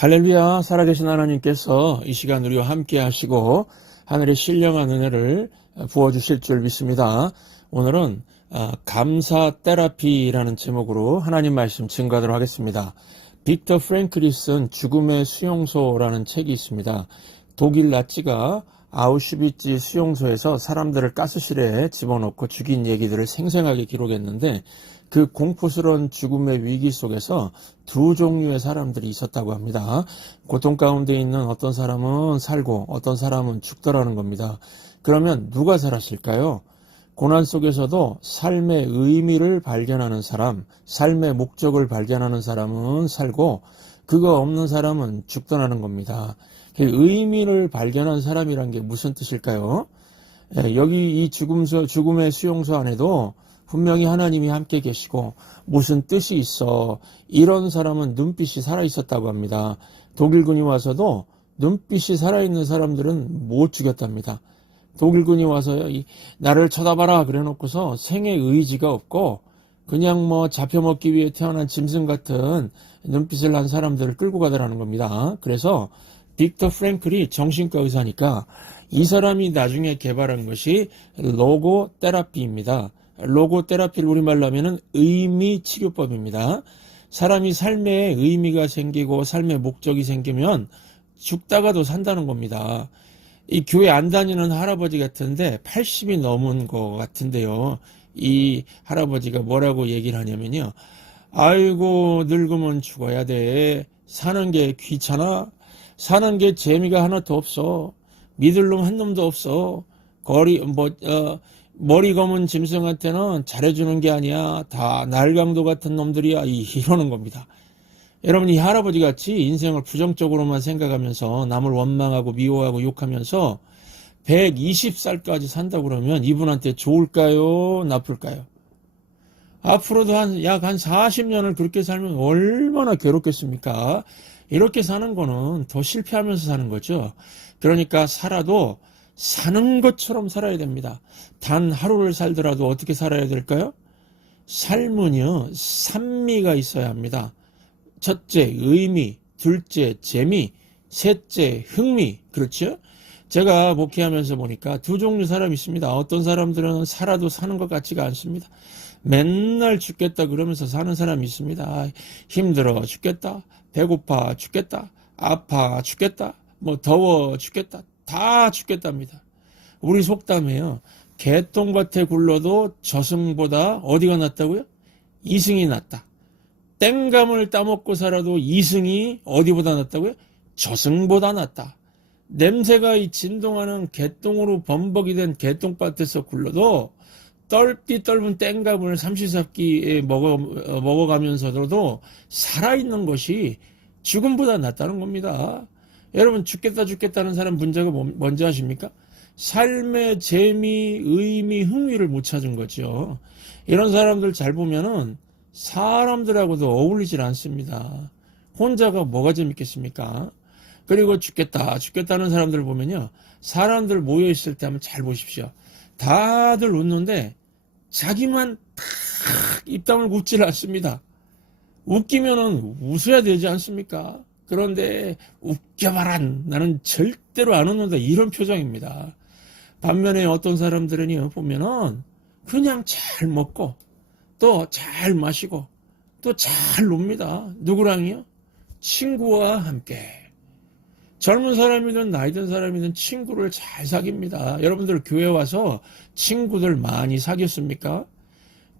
할렐루야. 살아계신 하나님께서 이 시간 우리와 함께 하시고 하늘의 신령한 은혜를 부어주실 줄 믿습니다. 오늘은 감사 테라피라는 제목으로 하나님 말씀 증거하도록 하겠습니다. 빅터 프랭클이 쓴 죽음의 수용소라는 책이 있습니다. 독일 나치가 아우슈비츠 수용소에서 사람들을 가스실에 집어넣고 죽인 얘기들을 생생하게 기록했는데, 그 공포스러운 죽음의 위기 속에서 두 종류의 사람들이 있었다고 합니다. 고통 가운데 있는 어떤 사람은 살고 어떤 사람은 죽더라는 겁니다. 그러면 누가 살았을까요? 고난 속에서도 삶의 의미를 발견하는 사람, 삶의 목적을 발견하는 사람은 살고, 그거 없는 사람은 죽더라는 겁니다. 의미를 발견한 사람이란 게 무슨 뜻일까요? 여기 이 죽음의 수용소 안에도 분명히 하나님이 함께 계시고 무슨 뜻이 있어. 이런 사람은 눈빛이 살아있었다고 합니다. 독일군이 와서도 눈빛이 살아있는 사람들은 못 죽였답니다. 독일군이 와서 나를 쳐다봐라 그래 놓고서 생의 의지가 없고 그냥 잡혀먹기 위해 태어난 짐승 같은 눈빛을 한 사람들을 끌고 가더라는 겁니다. 그래서 빅터 프랭클이 정신과 의사니까 이 사람이 나중에 개발한 것이 로고 테라피입니다. 로고 테라피를 우리말로 하면은 의미 치료법입니다. 사람이 삶에 의미가 생기고 삶의 목적이 생기면 죽다가도 산다는 겁니다. 이 교회 안 다니는 할아버지 같은데 80이 넘은 것 같은데요. 이 할아버지가 뭐라고 얘기를 하냐면요. 아이고 늙으면 죽어야 돼. 사는 게 귀찮아. 사는 게 재미가 하나도 없어. 믿을 놈 한 놈도 없어. 머리 검은 짐승한테는 잘해주는 게 아니야. 다 날강도 같은 놈들이야. 이러는 겁니다. 여러분, 이 할아버지 같이 인생을 부정적으로만 생각하면서 남을 원망하고 미워하고 욕하면서 120살까지 산다고 그러면 이분한테 좋을까요? 나쁠까요? 앞으로도 약 한 40년을 그렇게 살면 얼마나 괴롭겠습니까? 이렇게 사는 거는 더 실패하면서 사는 거죠. 그러니까 살아도 사는 것처럼 살아야 됩니다. 단 하루를 살더라도 어떻게 살아야 될까요? 삶은요, 산미가 있어야 합니다. 첫째, 의미. 둘째, 재미. 셋째, 흥미. 그렇죠? 제가 목회하면서 보니까 두 종류 사람이 있습니다. 어떤 사람들은 살아도 사는 것 같지가 않습니다. 맨날 죽겠다 그러면서 사는 사람이 있습니다. 힘들어 죽겠다. 배고파 죽겠다. 아파 죽겠다. 더워 죽겠다. 다 죽겠답니다. 우리 속담에요. 개똥밭에 굴러도 저승보다 어디가 낫다고요? 이승이 낫다. 땡감을 따먹고 살아도 이승이 어디보다 낫다고요? 저승보다 낫다. 냄새가 이 진동하는 개똥으로 범벅이 된 개똥밭에서 굴러도 떫디 떫은 땡감을 삼시세끼에 먹어가면서도 살아있는 것이 죽음보다 낫다는 겁니다. 여러분, 죽겠다는 사람 문제가 뭔지 아십니까? 삶의 재미, 의미, 흥미를 못 찾은 거죠. 이런 사람들 잘 보면은 사람들하고도 어울리질 않습니다. 혼자가 뭐가 재밌겠습니까? 그리고 죽겠다는 사람들 보면요. 사람들 모여있을 때 한번 잘 보십시오. 다들 웃는데 자기만 탁 입담을 웃질 않습니다. 웃기면은 웃어야 되지 않습니까? 그런데 웃겨봐라. 나는 절대로 안 웃는다. 이런 표정입니다. 반면에 어떤 사람들은요, 보면은 그냥 잘 먹고 또 잘 마시고 또 잘 놉니다. 누구랑요? 친구와 함께. 젊은 사람이든 나이 든 사람이든 친구를 잘 사깁니다. 여러분들 교회 와서 친구들 많이 사귀었습니까?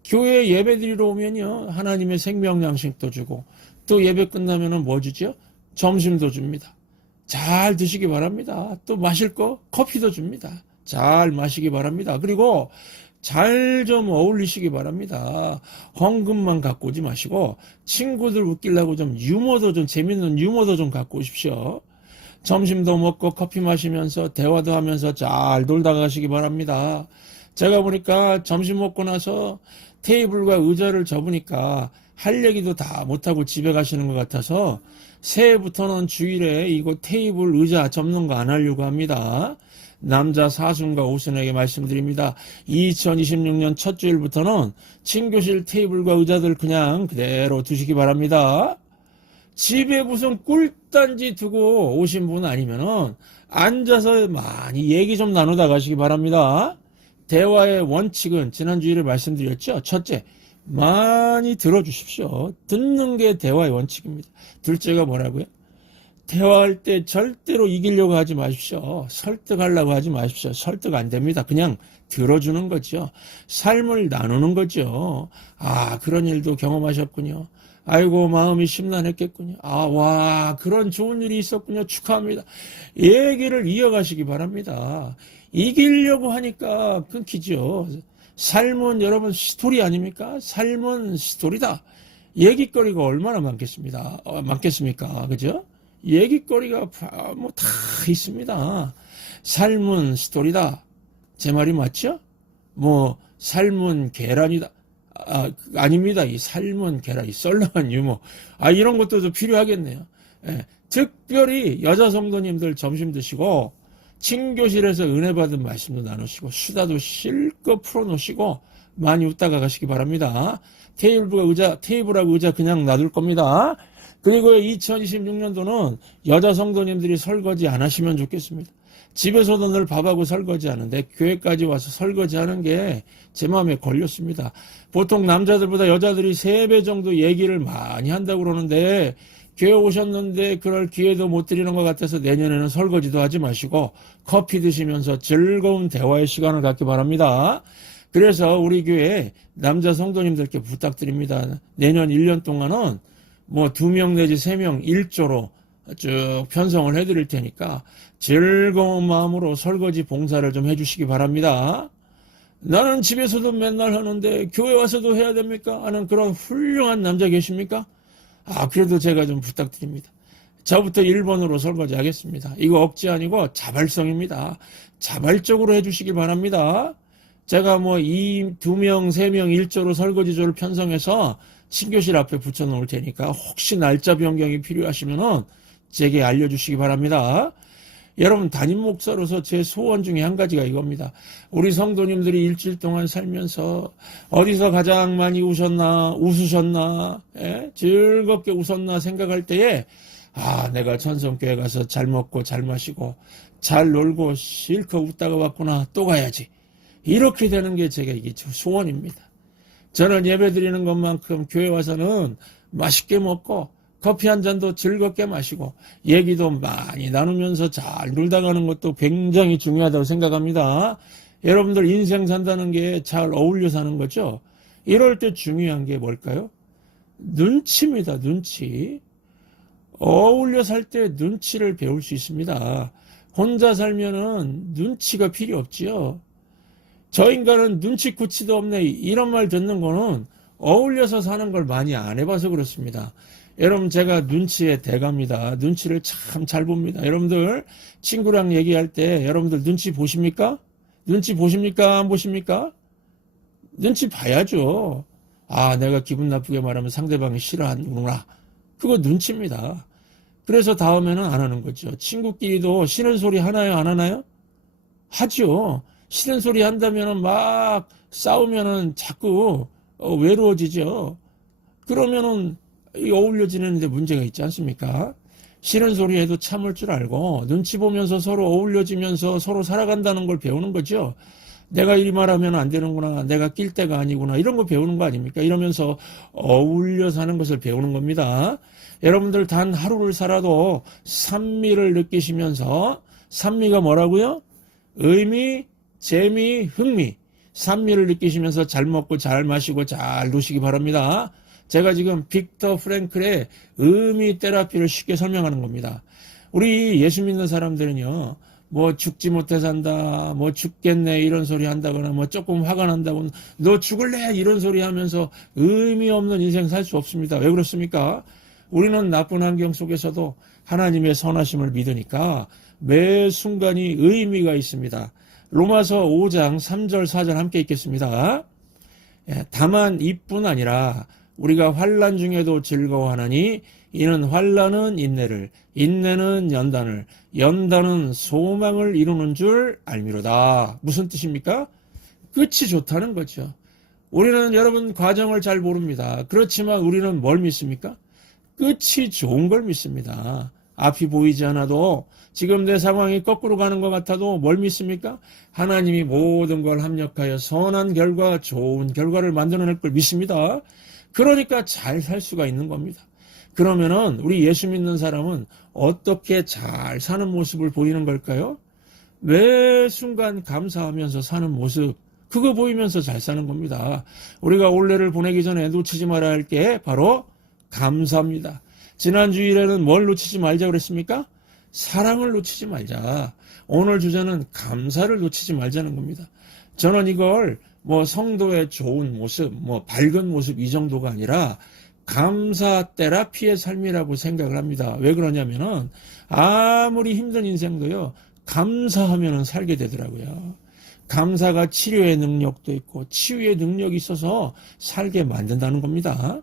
교회 예배 드리러 오면요, 하나님의 생명 양식도 주고 또 예배 끝나면은 뭐 주죠? 점심도 줍니다. 잘 드시기 바랍니다. 또 마실 거 커피도 줍니다. 잘 마시기 바랍니다. 그리고 잘 좀 어울리시기 바랍니다. 헌금만 갖고 오지 마시고 친구들 웃기려고 좀 유머도 좀 재밌는 유머도 좀 갖고 오십시오. 점심도 먹고 커피 마시면서 대화도 하면서 잘 놀다 가시기 바랍니다. 제가 보니까 점심 먹고 나서 테이블과 의자를 접으니까 할 얘기도 다 못하고 집에 가시는 것 같아서 새해부터는 주일에 이곳 테이블 의자 접는 거 안 하려고 합니다. 남자 사순과 오순에게 말씀드립니다. 2026년 첫 주일부터는 친교실 테이블과 의자들 그냥 그대로 두시기 바랍니다. 집에 무슨 꿀단지 두고 오신 분 아니면은 앉아서 많이 얘기 좀 나누다 가시기 바랍니다. 대화의 원칙은 지난주에 말씀드렸죠. 첫째, 많이 들어주십시오. 듣는 게 대화의 원칙입니다. 둘째가 뭐라고요? 대화할 때 절대로 이기려고 하지 마십시오. 설득하려고 하지 마십시오. 설득 안 됩니다. 그냥 들어주는 거죠. 삶을 나누는 거죠. 아, 그런 일도 경험하셨군요. 아이고, 마음이 심란했겠군요. 아, 와, 그런 좋은 일이 있었군요. 축하합니다. 얘기를 이어가시기 바랍니다. 이기려고 하니까 끊기죠. 삶은 여러분 스토리 아닙니까? 삶은 스토리다. 얘기거리가 얼마나 많겠습니다. 많겠습니까? 그죠? 얘기거리가 뭐 다 있습니다. 삶은 스토리다. 제 말이 맞죠? 뭐 삶은 계란이다. 아닙니다. 이 삶은 계란, 이 썰렁한 유머. 이런 것도 좀 필요하겠네요. 예, 특별히 여자 성도님들 점심 드시고 친교실에서 은혜 받은 말씀도 나누시고 수다도 실컷 풀어놓으시고 많이 웃다가 가시기 바랍니다. 테이블하고 의자 그냥 놔둘 겁니다. 그리고 2026년도는 여자 성도님들이 설거지 안 하시면 좋겠습니다. 집에서도 늘 밥하고 설거지 하는데 교회까지 와서 설거지 하는 게 제 마음에 걸렸습니다. 보통 남자들보다 여자들이 3배 정도 얘기를 많이 한다고 그러는데 교회 오셨는데 그럴 기회도 못 드리는 것 같아서 내년에는 설거지도 하지 마시고 커피 드시면서 즐거운 대화의 시간을 갖기 바랍니다. 그래서 우리 교회 남자 성도님들께 부탁드립니다. 내년 1년 동안은 뭐 2명 내지 3명 1조로 쭉 편성을 해드릴 테니까 즐거운 마음으로 설거지 봉사를 좀 해주시기 바랍니다. 나는 집에서도 맨날 하는데 교회 와서도 해야 됩니까? 하는 그런 훌륭한 남자 계십니까? 그래도 제가 좀 부탁드립니다. 저부터 1번으로 설거지 하겠습니다. 이거 억지 아니고 자발성입니다. 자발적으로 해주시기 바랍니다. 제가 뭐 2명, 3명 1조로 설거지조를 편성해서 친교실 앞에 붙여놓을 테니까 혹시 날짜 변경이 필요하시면은 제게 알려주시기 바랍니다. 여러분, 담임 목사로서 제 소원 중에 한 가지가 이겁니다. 우리 성도님들이 일주일 동안 살면서 어디서 가장 많이 웃으셨나, 즐겁게 웃었나 생각할 때에 내가 천성교회 가서 잘 먹고 잘 마시고 잘 놀고 실컷 웃다가 왔구나, 또 가야지. 이렇게 되는 게 제가 이게 소원입니다. 저는 예배 드리는 것만큼 교회 와서는 맛있게 먹고 커피 한 잔도 즐겁게 마시고 얘기도 많이 나누면서 잘 놀다 가는 것도 굉장히 중요하다고 생각합니다. 여러분들 인생 산다는 게 잘 어울려 사는 거죠. 이럴 때 중요한 게 뭘까요? 눈치입니다. 눈치. 어울려 살 때 눈치를 배울 수 있습니다. 혼자 살면은 눈치가 필요 없지요. 저 인간은 눈치코치도 없네, 이런 말 듣는 거는 어울려서 사는 걸 많이 안 해봐서 그렇습니다. 여러분, 제가 눈치의 대가입니다. 눈치를 참 잘 봅니다. 여러분들 친구랑 얘기할 때 여러분들 눈치 보십니까? 눈치 보십니까? 안 보십니까? 눈치 봐야죠. 내가 기분 나쁘게 말하면 상대방이 싫어하는구나. 그거 눈치입니다. 그래서 다음에는 안 하는 거죠. 친구끼리도 싫은 소리 하나요, 안 하나요? 하죠. 싫은 소리 한다면은 막 싸우면은 자꾸 외로워지죠. 그러면은 어울려 지내는데 문제가 있지 않습니까? 싫은 소리 해도 참을 줄 알고 눈치 보면서 서로 어울려지면서 서로 살아간다는 걸 배우는 거죠. 내가 이 말하면 안 되는구나, 내가 낄 때가 아니구나, 이런 거 배우는 거 아닙니까? 이러면서 어울려 사는 것을 배우는 겁니다. 여러분들 단 하루를 살아도 산미를 느끼시면서, 산미가 뭐라고요? 의미, 재미, 흥미, 산미를 느끼시면서 잘 먹고 잘 마시고 잘 노시기 바랍니다. 제가 지금 빅터 프랭클의 의미 테라피를 쉽게 설명하는 겁니다. 우리 예수 믿는 사람들은요, 뭐 죽지 못해 산다, 뭐 죽겠네 이런 소리 한다거나 뭐 조금 화가 난다고 너 죽을래 이런 소리 하면서 의미 없는 인생 살 수 없습니다. 왜 그렇습니까? 우리는 나쁜 환경 속에서도 하나님의 선하심을 믿으니까 매 순간이 의미가 있습니다. 로마서 5장 3절 4절 함께 읽겠습니다. 다만 이뿐 아니라 우리가 환난 중에도 즐거워하나니 이는 환난은 인내를, 인내는 연단을, 연단은 소망을 이루는 줄 알미로다. 무슨 뜻입니까? 끝이 좋다는 거죠. 우리는 여러분 과정을 잘 모릅니다. 그렇지만 우리는 뭘 믿습니까? 끝이 좋은 걸 믿습니다. 앞이 보이지 않아도 지금 내 상황이 거꾸로 가는 것 같아도 뭘 믿습니까? 하나님이 모든 걸 합력하여 선한 결과, 좋은 결과를 만들어낼 걸 믿습니다. 그러니까 잘 살 수가 있는 겁니다. 그러면은 우리 예수 믿는 사람은 어떻게 잘 사는 모습을 보이는 걸까요? 매 순간 감사하면서 사는 모습, 그거 보이면서 잘 사는 겁니다. 우리가 올해를 보내기 전에 놓치지 말아야 할 게 바로 감사입니다. 지난 주일에는 뭘 놓치지 말자 그랬습니까? 사랑을 놓치지 말자. 오늘 주제는 감사를 놓치지 말자는 겁니다. 저는 이걸 뭐 성도의 좋은 모습, 뭐 밝은 모습 이 정도가 아니라 감사 테라피의 삶이라고 생각을 합니다. 왜 그러냐면은 아무리 힘든 인생도요, 감사하면은 살게 되더라고요. 감사가 치료의 능력도 있고 치유의 능력이 있어서 살게 만든다는 겁니다.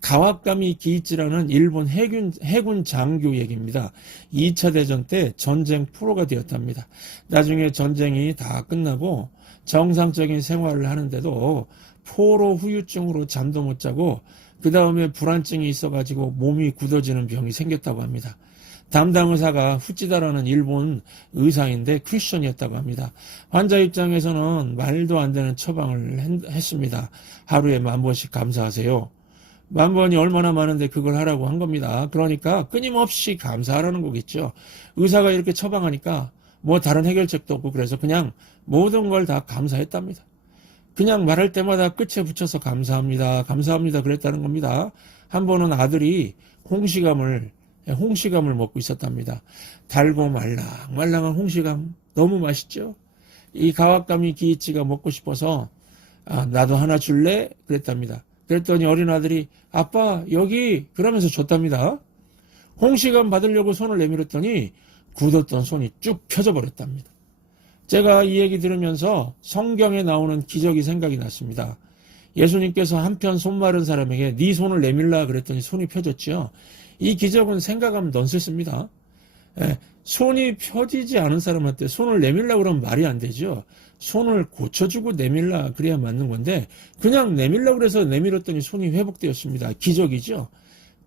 가와카미 기이치라는 일본 해군 장교 얘기입니다. 2차 대전 때 전쟁 프로가 되었답니다. 나중에 전쟁이 다 끝나고 정상적인 생활을 하는데도 포로 후유증으로 잠도 못 자고 그 다음에 불안증이 있어가지고 몸이 굳어지는 병이 생겼다고 합니다. 담당 의사가 후찌다라는 일본 의사인데 크리스천이었다고 합니다. 환자 입장에서는 말도 안 되는 처방을 했습니다. 하루에 10,000번씩 감사하세요. 10,000번이 얼마나 많은데 그걸 하라고 한 겁니다. 그러니까 끊임없이 감사하라는 거겠죠. 의사가 이렇게 처방하니까 뭐 다른 해결책도 없고 그래서 그냥 모든 걸 다 감사했답니다. 그냥 말할 때마다 끝에 붙여서 감사합니다. 감사합니다. 그랬다는 겁니다. 한 번은 아들이 홍시감을 먹고 있었답니다. 달고 말랑말랑한 홍시감 너무 맛있죠. 이 가와카미 기이치가 먹고 싶어서 나도 하나 줄래? 그랬답니다. 그랬더니 어린 아들이 아빠 여기 그러면서 줬답니다. 홍시감 받으려고 손을 내밀었더니 굳었던 손이 쭉 펴져 버렸답니다. 제가 이 얘기 들으면서 성경에 나오는 기적이 생각이 났습니다. 예수님께서 한편 손 마른 사람에게 네 손을 내밀라 그랬더니 손이 펴졌죠. 이 기적은 생각하면 넌센스입니다. 손이 펴지지 않은 사람한테 손을 내밀라 그러면 말이 안 되죠. 손을 고쳐주고 내밀라 그래야 맞는 건데 그냥 내밀라 그래서 내밀었더니 손이 회복되었습니다. 기적이죠.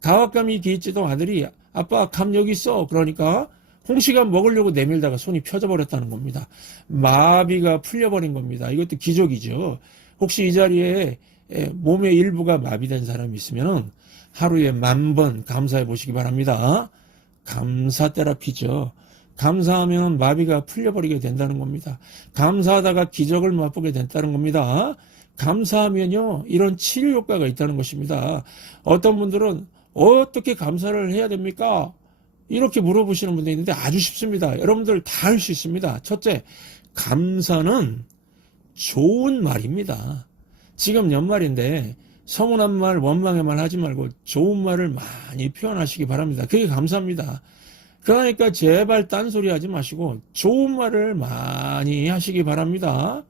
가와카미 기이치도 아들이 아빠 감 여기 있어 그러니까 홍시감 먹으려고 내밀다가 손이 펴져 버렸다는 겁니다. 마비가 풀려버린 겁니다. 이것도 기적이죠. 혹시 이 자리에 몸의 일부가 마비된 사람이 있으면 하루에 10,000번 감사해 보시기 바랍니다. 감사 테라피죠. 감사하면 마비가 풀려버리게 된다는 겁니다. 감사하다가 기적을 맛보게 된다는 겁니다. 감사하면요 이런 치료 효과가 있다는 것입니다. 어떤 분들은 어떻게 감사를 해야 됩니까? 이렇게 물어보시는 분들이 있는데 아주 쉽습니다. 여러분들 다 할 수 있습니다. 첫째, 감사는 좋은 말입니다. 지금 연말인데 서운한 말, 원망의 말 하지 말고 좋은 말을 많이 표현하시기 바랍니다. 그게 감사합니다. 그러니까 제발 딴소리 하지 마시고 좋은 말을 많이 하시기 바랍니다.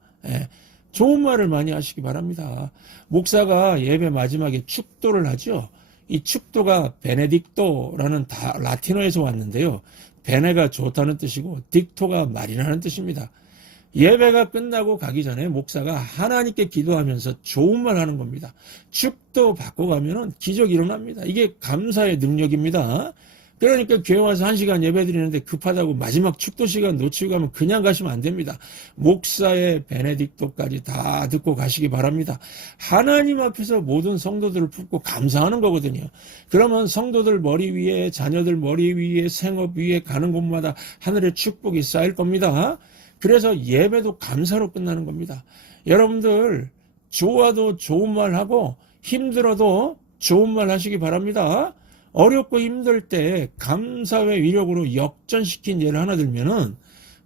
좋은 말을 많이 하시기 바랍니다. 목사가 예배 마지막에 축도를 하죠. 이 축도가 베네딕토라는 라틴어에서 왔는데요. 베네가 좋다는 뜻이고 딕토가 말이라는 뜻입니다. 예배가 끝나고 가기 전에 목사가 하나님께 기도하면서 좋은 말 하는 겁니다. 축도 받고 가면은 기적이 일어납니다. 이게 감사의 능력입니다. 그러니까 교회 와서 1시간 예배 드리는데 급하다고 마지막 축도 시간 놓치고 가면 그냥 가시면 안 됩니다. 목사의 베네딕토까지 다 듣고 가시기 바랍니다. 하나님 앞에서 모든 성도들을 품고 감사하는 거거든요. 그러면 성도들 머리 위에, 자녀들 머리 위에, 생업 위에 가는 곳마다 하늘의 축복이 쌓일 겁니다. 그래서 예배도 감사로 끝나는 겁니다. 여러분들 좋아도 좋은 말 하고 힘들어도 좋은 말 하시기 바랍니다. 어렵고 힘들 때 감사의 위력으로 역전시킨 예를 하나 들면은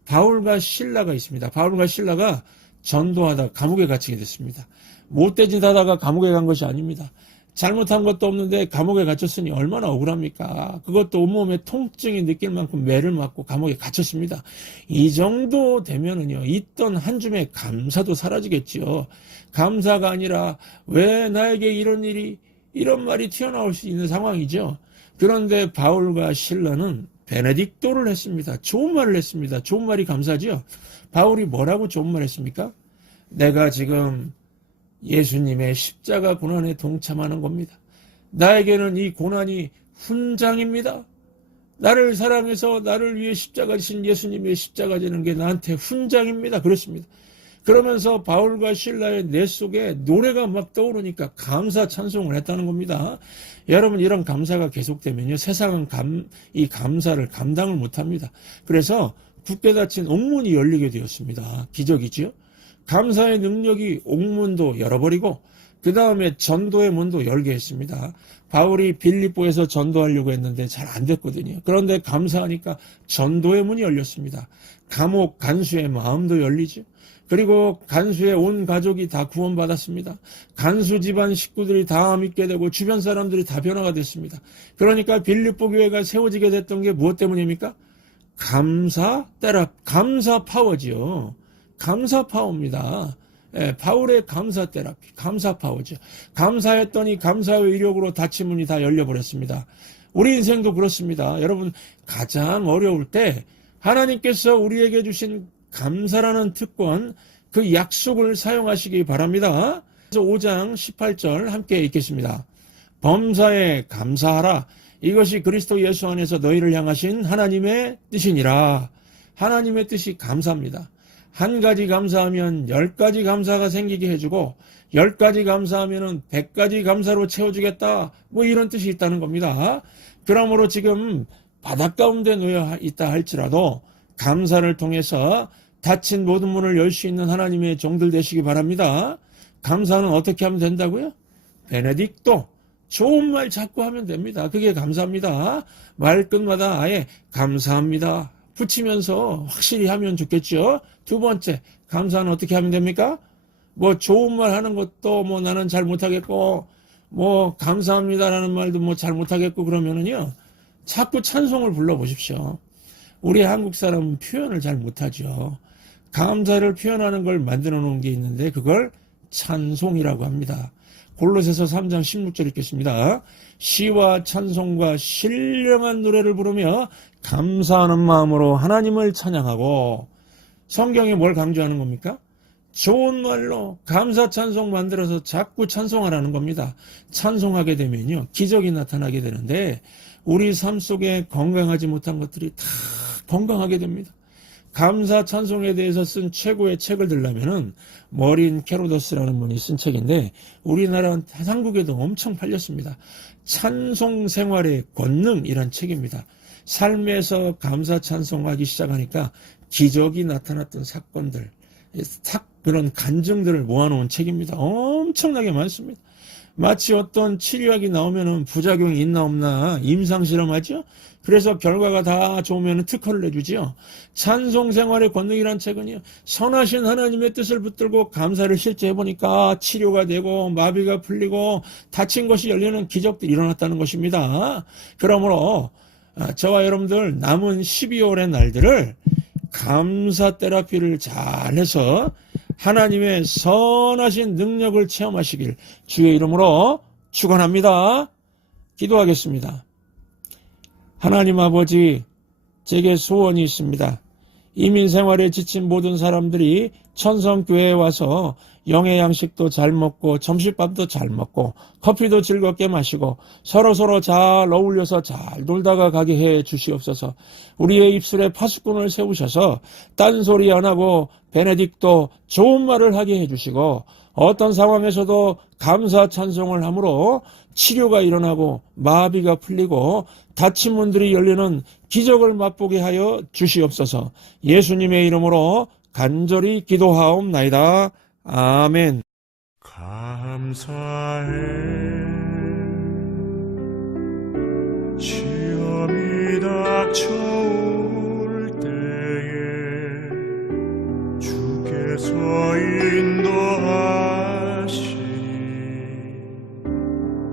바울과 실라가 있습니다. 바울과 실라가 전도하다 감옥에 갇히게 됐습니다. 못된 짓 하다가 감옥에 간 것이 아닙니다. 잘못한 것도 없는데 감옥에 갇혔으니 얼마나 억울합니까? 그것도 온몸에 통증이 느낄 만큼 매를 맞고 감옥에 갇혔습니다. 이 정도 되면은요, 있던 한 줌의 감사도 사라지겠지요. 감사가 아니라 왜 나에게 이런 말이 튀어나올 수 있는 상황이죠. 그런데 바울과 실라는 베네딕토를 했습니다. 좋은 말을 했습니다. 좋은 말이 감사죠. 바울이 뭐라고 좋은 말 했습니까? 내가 지금 예수님의 십자가 고난에 동참하는 겁니다. 나에게는 이 고난이 훈장입니다. 나를 사랑해서 나를 위해 십자가 지신 예수님의 십자가 지는 게 나한테 훈장입니다. 그렇습니다. 그러면서 바울과 실라의 뇌 속에 노래가 막 떠오르니까 감사 찬송을 했다는 겁니다. 여러분, 이런 감사가 계속되면요, 세상은 이 감사를 감당을 못합니다. 그래서 굳게 닫힌 옥문이 열리게 되었습니다. 기적이죠. 감사의 능력이 옥문도 열어버리고 그 다음에 전도의 문도 열게 했습니다. 바울이 빌립보에서 전도하려고 했는데 잘 안 됐거든요. 그런데 감사하니까 전도의 문이 열렸습니다. 감옥 간수의 마음도 열리죠. 그리고 간수의 온 가족이 다 구원받았습니다. 간수 집안 식구들이 다 믿게 되고 주변 사람들이 다 변화가 됐습니다. 그러니까 빌립보 교회가 세워지게 됐던 게 무엇 때문입니까? 감사 파워지요. 감사 파워입니다. 예, 바울의 감사 테라피, 감사 파워죠. 감사했더니 감사의 이력으로 닫힌 문이 다 열려버렸습니다. 우리 인생도 그렇습니다. 여러분, 가장 어려울 때 하나님께서 우리에게 주신 감사라는 특권, 그 약속을 사용하시기 바랍니다. 그래서 5장 18절 함께 읽겠습니다. 범사에 감사하라. 이것이 그리스도 예수 안에서 너희를 향하신 하나님의 뜻이니라. 하나님의 뜻이 감사입니다. 한 가지 감사하면 10가지 감사가 생기게 해주고 10가지 감사하면 100가지 감사로 채워주겠다. 뭐 이런 뜻이 있다는 겁니다. 그러므로 지금 바닷 가운데 놓여 있다 할지라도 감사를 통해서 닫힌 모든 문을 열 수 있는 하나님의 종들 되시기 바랍니다. 감사는 어떻게 하면 된다고요? 베네딕토. 좋은 말 자꾸 하면 됩니다. 그게 감사합니다. 말끝마다 아예 감사합니다 붙이면서 확실히 하면 좋겠죠. 두 번째, 감사는 어떻게 하면 됩니까? 뭐 좋은 말 하는 것도 뭐 나는 잘 못하겠고 뭐 감사합니다라는 말도 뭐 잘 못하겠고 그러면은요, 자꾸 찬송을 불러보십시오. 우리 한국 사람은 표현을 잘 못하죠. 감사를 표현하는 걸 만들어 놓은 게 있는데 그걸 찬송이라고 합니다. 골로새서 3장 16절 읽겠습니다. 시와 찬송과 신령한 노래를 부르며 감사하는 마음으로 하나님을 찬양하고. 성경이 뭘 강조하는 겁니까? 좋은 말로 감사 찬송 만들어서 자꾸 찬송하라는 겁니다. 찬송하게 되면요, 기적이 나타나게 되는데 우리 삶 속에 건강하지 못한 것들이 다 건강하게 됩니다. 감사 찬송에 대해서 쓴 최고의 책을 들려면은 머린 캐로더스라는 분이 쓴 책인데 우리나라 한국에도 엄청 팔렸습니다. 찬송 생활의 권능이란 책입니다. 삶에서 감사 찬송하기 시작하니까 기적이 나타났던 사건들, 그런 간증들을 모아놓은 책입니다. 엄청나게 많습니다. 마치 어떤 치료약이 나오면은 부작용이 있나 없나 임상실험하죠. 그래서 결과가 다 좋으면 특허를 내주지요. 찬송생활의 권능이란 책은요, 선하신 하나님의 뜻을 붙들고 감사를 실제 해보니까 치료가 되고 마비가 풀리고 다친 것이 열리는 기적들이 일어났다는 것입니다. 그러므로 저와 여러분들 남은 12월의 날들을 감사 테라피를 잘해서 하나님의 선하신 능력을 체험하시길 주의 이름으로 축원합니다. 기도하겠습니다. 하나님 아버지, 제게 소원이 있습니다. 이민생활에 지친 모든 사람들이 천성교회에 와서 영의 양식도 잘 먹고 점심밥도 잘 먹고 커피도 즐겁게 마시고 서로서로 잘 어울려서 잘 놀다가 가게 해 주시옵소서. 우리의 입술에 파수꾼을 세우셔서 딴소리 안 하고 베네딕토 좋은 말을 하게 해주시고 어떤 상황에서도 감사 찬송을 함으로 치료가 일어나고 마비가 풀리고 닫힌 문들이 열리는 기적을 맛보게 하여 주시옵소서. 예수님의 이름으로 간절히 기도하옵나이다. 아멘. 감사해 시험이 닥쳐올 때에 주께서 인도하시니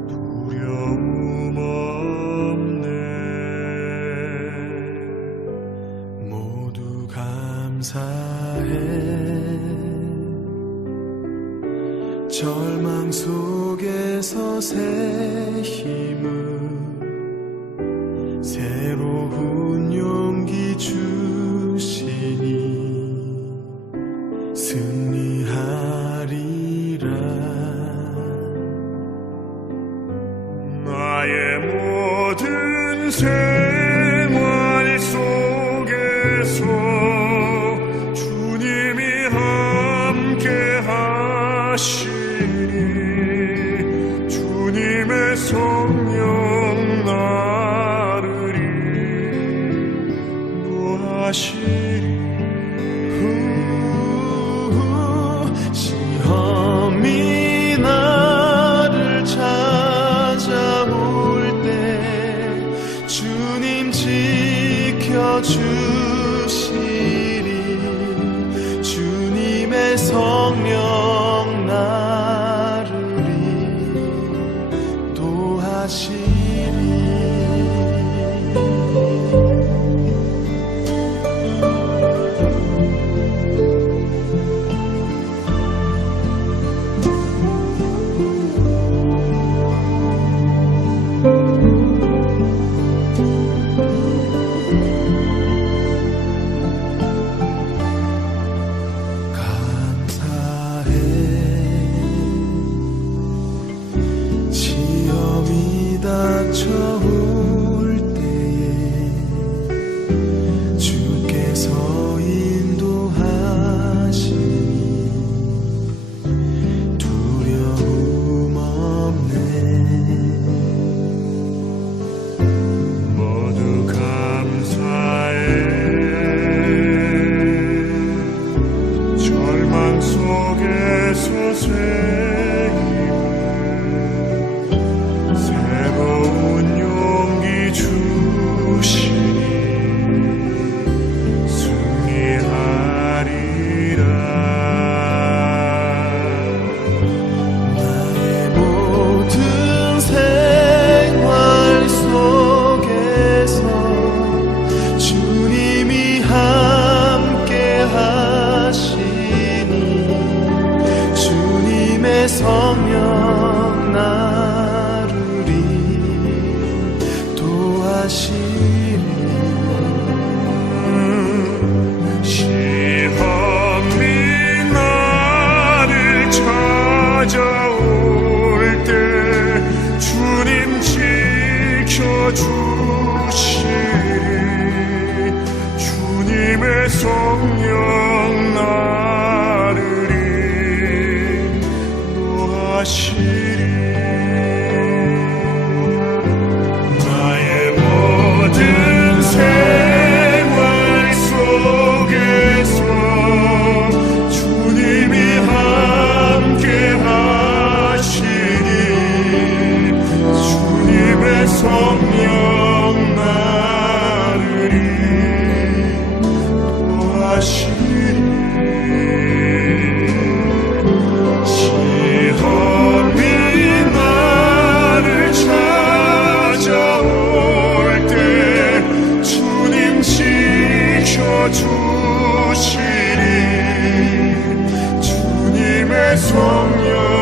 두려움 없네. 모두 감사해 절망 속에서 새 힘을 새로운 용기 주시니 승리하리라. 시험이 나를 찾아올 때 주님 지켜주시리. 주님의 성령 나를 인도하시리. 닥쳐올 때에 주께서 인도하시니 두려움 없네. 모두 감사해. 절망 속에서 새로운 용기 주시니 승리하리라. 나의 모든 생활 속에서 주님이 함께 하시니 주님의 성령 나를 시험이 나를 찾아올 때 주님 지켜주시리. 주님의 성령 나를 인도하시리. 생활 속에서 주님이 함께 하시니 주님의 성령 나를 인도하시니. 시험이 나를 찾아올 때 지켜주시리. 주님의 성령